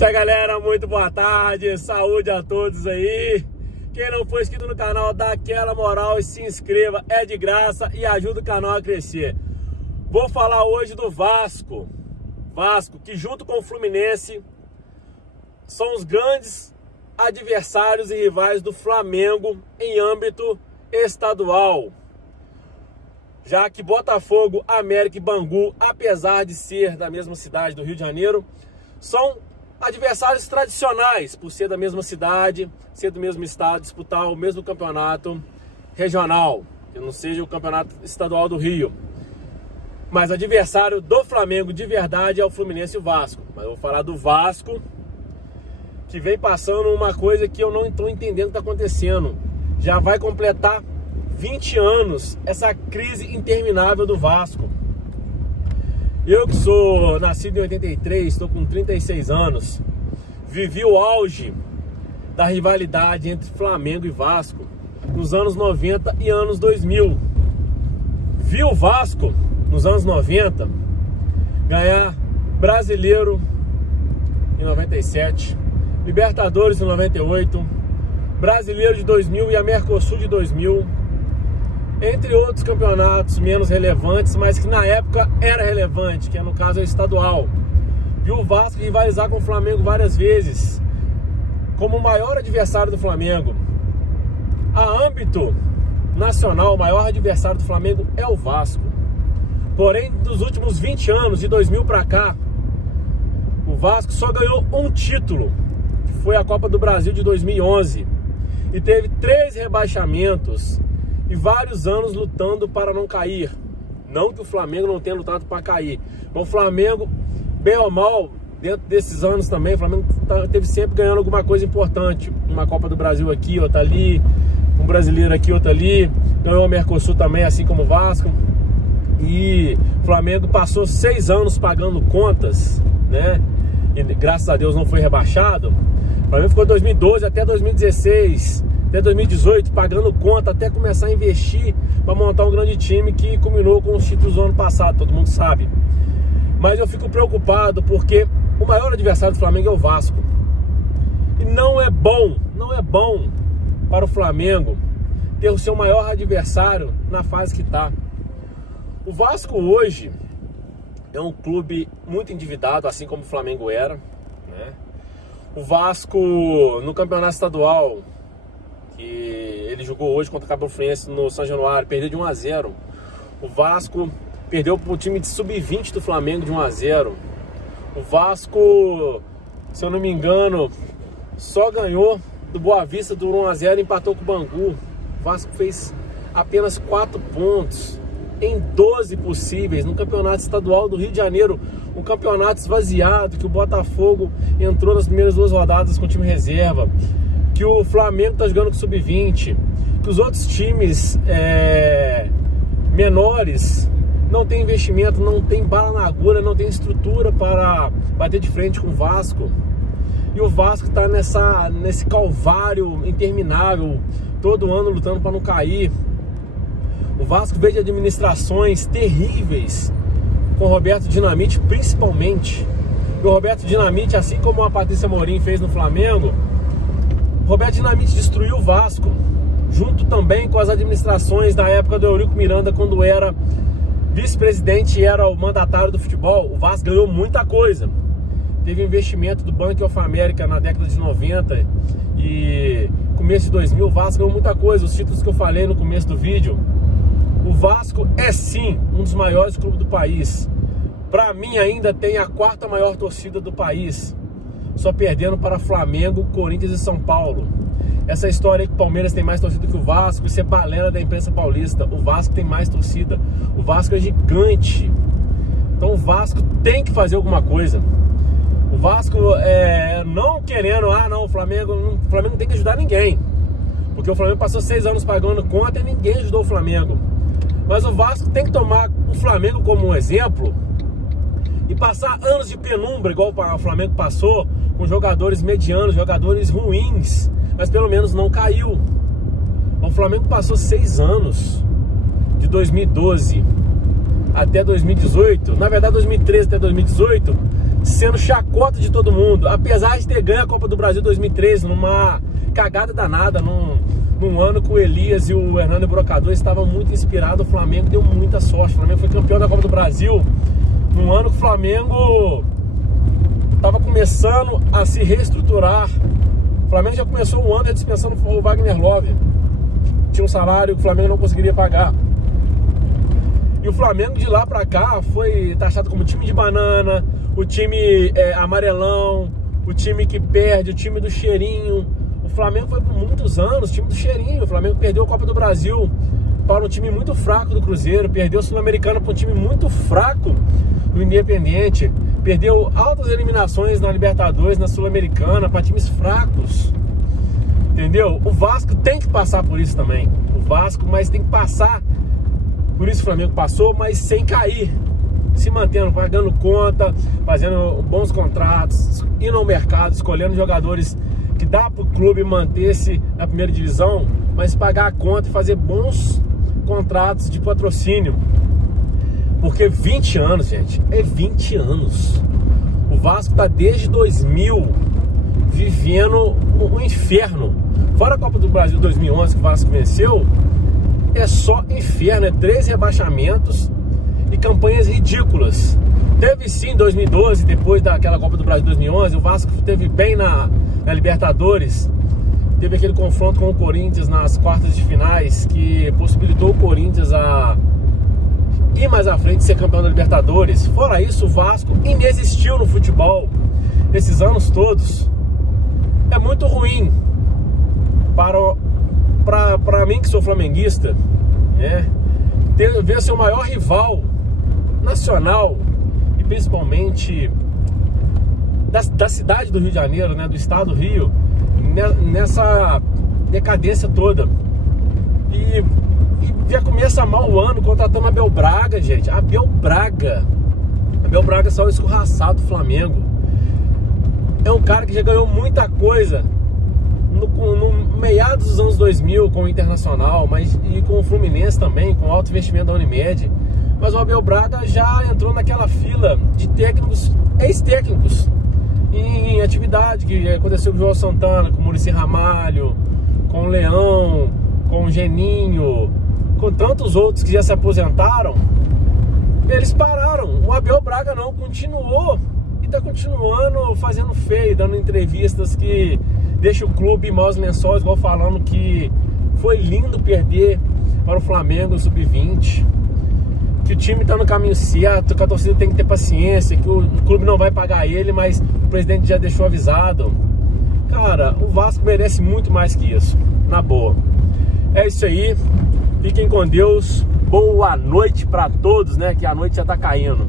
Isso aí, galera, muito boa tarde, saúde a todos aí. Quem não for inscrito no canal, dá aquela moral e se inscreva, é de graça e ajuda o canal a crescer. Vou falar hoje do Vasco, que junto com o Fluminense são os grandes adversários e rivais do Flamengo em âmbito estadual. Já que Botafogo, América e Bangu, apesar de ser da mesma cidade do Rio de Janeiro, são adversários tradicionais, por ser da mesma cidade, ser do mesmo estado, disputar o mesmo campeonato regional, que não seja o campeonato estadual do Rio. Mas adversário do Flamengo de verdade é o Fluminense e o Vasco. Mas eu vou falar do Vasco, que vem passando uma coisa que eu não estou entendendo o que está acontecendo. Já vai completar 20 anos essa crise interminável do Vasco. Eu que sou nascido em 83, estou com 36 anos, vivi o auge da rivalidade entre Flamengo e Vasco nos anos 90 e anos 2000. Vi o Vasco nos anos 90 ganhar Brasileiro em 97, Libertadores em 98, Brasileiro de 2000 e a Mercosul de 2000, entre outros campeonatos menos relevantes, mas que na época era relevante, que no caso é o estadual. Viu o Vasco rivalizar com o Flamengo várias vezes, como o maior adversário do Flamengo. A âmbito nacional, o maior adversário do Flamengo é o Vasco. Porém, dos últimos 20 anos, de 2000 para cá, o Vasco só ganhou um título, que foi a Copa do Brasil de 2011. E teve 3 rebaixamentos e vários anos lutando para não cair. Não que o Flamengo não tenha lutado para cair, mas o Flamengo, bem ou mal, dentro desses anos também, o Flamengo teve sempre ganhando alguma coisa importante. Uma Copa do Brasil aqui, outra ali, um brasileiro aqui, outro ali. Ganhou a Mercosul também, assim como o Vasco. E o Flamengo passou 6 anos pagando contas, né? E graças a Deus não foi rebaixado. O Flamengo ficou de 2012 até 2016, até 2018, pagando conta, até começar a investir para montar um grande time que culminou com os títulos do ano passado, todo mundo sabe. Mas eu fico preocupado porque o maior adversário do Flamengo é o Vasco. E não é bom para o Flamengo ter o seu maior adversário na fase que está. O Vasco hoje é um clube muito endividado, assim como o Flamengo era, né? O Vasco no campeonato estadual, que ele jogou hoje contra o Cabo Friense no São Januário, perdeu de 1-0. O Vasco perdeu para o time de sub-20 do Flamengo de 1-0. O Vasco, se eu não me engano, só ganhou do Boa Vista do 1-0 e empatou com o Bangu. O Vasco fez apenas 4 pontos em 12 possíveis no campeonato estadual do Rio de Janeiro, um campeonato esvaziado, que o Botafogo entrou nas primeiras 2 rodadas com o time reserva, que o Flamengo está jogando com sub-20, que os outros times menores não tem investimento, não tem bala na agulha, não tem estrutura para bater de frente com o Vasco. E o Vasco está nesse calvário interminável, todo ano lutando para não cair. O Vasco veio de administrações terríveis, com o Roberto Dinamite principalmente. E o Roberto Dinamite, assim como a Patrícia Morim fez no Flamengo, o Roberto Dinamite destruiu o Vasco, junto também com as administrações da época do Eurico Miranda, quando era vice-presidente e era o mandatário do futebol. O Vasco ganhou muita coisa. Teve investimento do Banco of America na década de 90 e começo de 2000, o Vasco ganhou muita coisa. Os títulos que eu falei no começo do vídeo. O Vasco é sim um dos maiores clubes do país. Para mim ainda tem a 4ª maior torcida do país, só perdendo para Flamengo, Corinthians e São Paulo. Essa história aí que o Palmeiras tem mais torcida que o Vasco, isso é balela da imprensa paulista. O Vasco tem mais torcida. O Vasco é gigante. Então o Vasco tem que fazer alguma coisa. O Vasco não querendo, não, o Flamengo não tem que ajudar ninguém, porque o Flamengo passou 6 anos pagando conta e ninguém ajudou o Flamengo. Mas o Vasco tem que tomar o Flamengo como um exemplo e passar anos de penumbra, igual o Flamengo passou, com jogadores medianos, jogadores ruins, mas pelo menos não caiu. O Flamengo passou 6 anos, de 2012 até 2018, na verdade 2013 até 2018, sendo chacota de todo mundo, apesar de ter ganho a Copa do Brasil 2013 numa cagada danada, num ano que o Elias e o Hernando Brocador estavam muito inspirados. O Flamengo deu muita sorte. O Flamengo foi campeão da Copa do Brasil num ano que o Flamengo estava começando a se reestruturar. O Flamengo já começou o ano dispensando o Wagner Love. Tinha um salário que o Flamengo não conseguiria pagar. E o Flamengo de lá pra cá foi taxado como time de banana, o time amarelão, o time que perde, o time do cheirinho. O Flamengo foi por muitos anos time do cheirinho. O Flamengo perdeu a Copa do Brasil para um time muito fraco do Cruzeiro, perdeu o Sul-Americano para um time muito fraco do Independiente, perdeu altas eliminações na Libertadores, na Sul-Americana, para times fracos. Entendeu? O Vasco tem que passar por isso também. O Vasco, mas tem que passar. Por isso o Flamengo passou, mas sem cair. Se mantendo, pagando conta, fazendo bons contratos, indo ao mercado, escolhendo jogadores que dá para o clube manter-se na primeira divisão, mas pagar a conta e fazer bons contratos de patrocínio. Porque 20 anos, gente, é 20 anos. O Vasco está desde 2000 vivendo um inferno. Fora a Copa do Brasil 2011 que o Vasco venceu, é só inferno, é 3 rebaixamentos e campanhas ridículas. Teve sim em 2012, depois daquela Copa do Brasil 2011, o Vasco teve bem na Libertadores. Teve aquele confronto com o Corinthians nas quartas de finais, que possibilitou o Corinthians a ir mais à frente e ser campeão da Libertadores. Fora isso, o Vasco inexistiu no futebol esses anos todos. É muito ruim para mim que sou flamenguista, né, ver seu maior rival nacional e principalmente da cidade do Rio de Janeiro, né, do estado do Rio, nessa decadência toda. E já começa mal o ano contratando a Abel Braga, gente. Abel Braga saiu escorraçado do Flamengo. É um cara que já ganhou muita coisa no meados dos anos 2000 com o Internacional, e com o Fluminense também, com o alto investimento da Unimed. Mas o Abel Braga já entrou naquela fila de técnicos, ex-técnicos, em atividade, que aconteceu com o João Santana, com o Muricy Ramalho, com o Leão, com o Geninho, com tantos outros que já se aposentaram. Eles pararam. O Abel Braga não, continuou e está continuando fazendo feio, dando entrevistas que deixa o clube em maus lençóis, igual falando que foi lindo perder para o Flamengo Sub-20, que o time está no caminho certo, que a torcida tem que ter paciência, que o clube não vai pagar ele, mas o presidente já deixou avisado. Cara, o Vasco merece muito mais que isso, na boa. É isso aí, fiquem com Deus, boa noite para todos, né, que a noite já tá caindo.